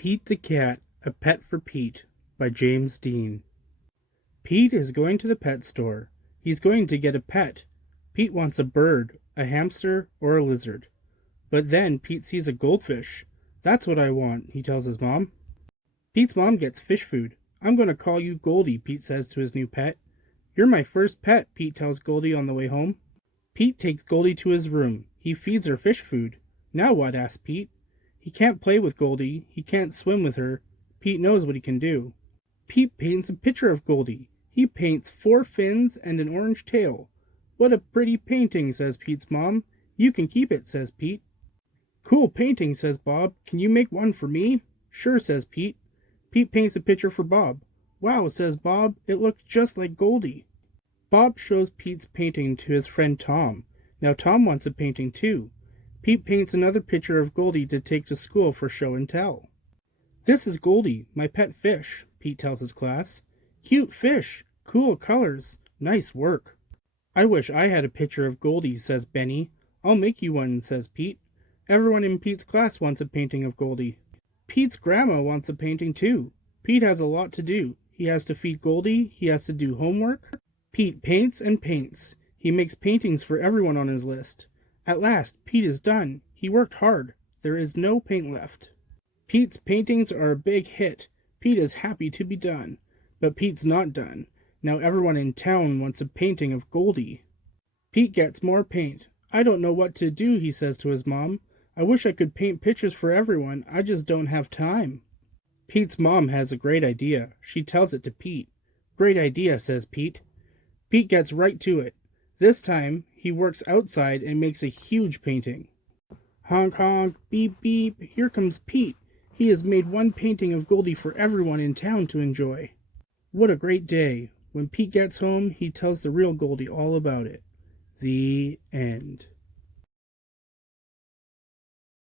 Pete the Cat, A Pet for Pete by James Dean. Pete is going to the pet store. He's going to get a pet. Pete wants a bird, a hamster, or a lizard. But then Pete sees a goldfish. That's what I want, he tells his mom. Pete's mom gets fish food. I'm going to call you Goldie, Pete says to his new pet. You're my first pet, Pete tells Goldie on the way home. Pete takes Goldie to his room. He feeds her fish food. Now what? Asks Pete. He can't play with Goldie. He can't swim with her. Pete knows what he can do. Pete paints a picture of Goldie. He paints 4 fins and an orange tail. What a pretty painting, says Pete's mom. You can keep it, says Pete. Cool painting, says Bob. Can you make one for me? Sure, says Pete. Pete paints a picture for Bob. Wow, says Bob. It looks just like Goldie. Bob shows Pete's painting to his friend Tom. Now Tom wants a painting too. Pete paints another picture of Goldie to take to school for show and tell. This is Goldie, my pet fish, Pete tells his class. Cute fish, cool colors, nice work. I wish I had a picture of Goldie, says Benny. I'll make you one, says Pete. Everyone in Pete's class wants a painting of Goldie. Pete's grandma wants a painting too. Pete has a lot to do. He has to feed Goldie, he has to do homework. Pete paints and paints. He makes paintings for everyone on his list. At last, Pete is done. He worked hard. There is no paint left. Pete's paintings are a big hit. Pete is happy to be done. But Pete's not done. Now everyone in town wants a painting of Goldie. Pete gets more paint. I don't know what to do, he says to his mom. I wish I could paint pictures for everyone. I just don't have time. Pete's mom has a great idea. She tells it to Pete. Great idea, says Pete. Pete gets right to it. This time, he works outside and makes a huge painting. Honk honk, beep beep, here comes Pete. He has made one painting of Goldie for everyone in town to enjoy. What a great day. When Pete gets home, he tells the real Goldie all about it. The end.